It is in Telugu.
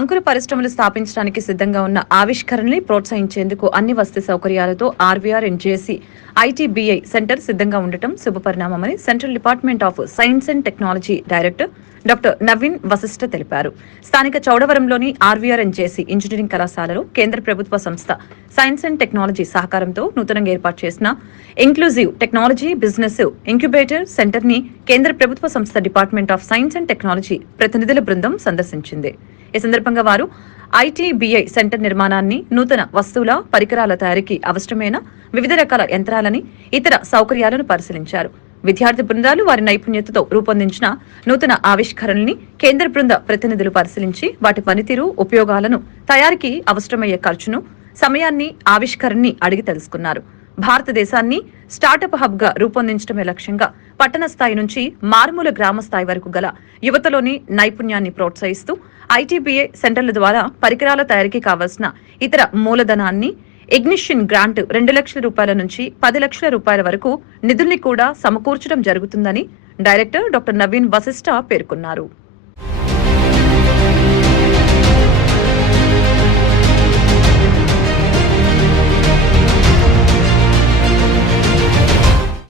అంకుర పరిశ్రమలు స్థాపించడానికి సిద్ధంగా ఉన్న ఆవిష్కరణల్ని ప్రోత్సహించేందుకు అన్ని వసతి సౌకర్యాలతో RVR and JC ITBI centre సిద్ధంగా ఉండటం శుభపరిణామమని Central Department of Science and Technology director doctor Naveen Vashishtha తెలిపారు. స్థానిక చౌడవరంలోని ఆర్వీఆర్ అండ్ జేసీ ఇంజనీరింగ్ కళాశాలలో కేంద్ర ప్రభుత్వ సంస్థ సైన్స్ అండ్ టెక్నాలజీ సహకారంతో నూతనంగా ఏర్పాటు చేసిన inclusive technology business incubator centre ని కేంద్ర ప్రభుత్వ సంస్థ department of Science and technology ప్రతినిధుల బృందం సందర్శించింది. ఈ సందర్భంగా వారు ఐటీబీఐ సెంటర్ నిర్మాణాన్ని, నూతన వస్తువుల పరికరాల తయారీకి అవసరమైన వివిధ రకాల యంత్రాలని, ఇతర సౌకర్యాలను పరిశీలించారు. విద్యార్థి బృందాలు వారి నైపుణ్యతతో రూపొందించిన నూతన ఆవిష్కరణల్ని కేంద్ర బృంద ప్రతినిధులు పరిశీలించి వాటి పనితీరు, ఉపయోగాలను, తయారీకి అవసరమయ్యే ఖర్చును, సమయాన్ని, ఆవిష్కరణని అడిగి తెలుసుకున్నారు. భారతదేశాన్ని స్టార్టప్ హబ్ గా రూపొందించడమే లక్ష్యంగా పట్టణ స్థాయి నుంచి మారుమూల గ్రామ స్థాయి వరకు గల యువతలోని నైపుణ్యాన్ని ప్రోత్సహిస్తూ ఐటీబీఐ సెంటర్ల ద్వారా పరికరాల తయారీకి కావాల్సిన ఇతర మూలధనాన్ని, ఇగ్నిషన్ గ్రాంట్ 2 లక్షల రూపాయల నుంచి 10 లక్షల రూపాయల వరకు నిధుల్ని కూడా సమకూర్చడం జరుగుతుందని డైరెక్టర్ డాక్టర్ నవీన్ వశిష్ఠ పేర్కొన్నారు.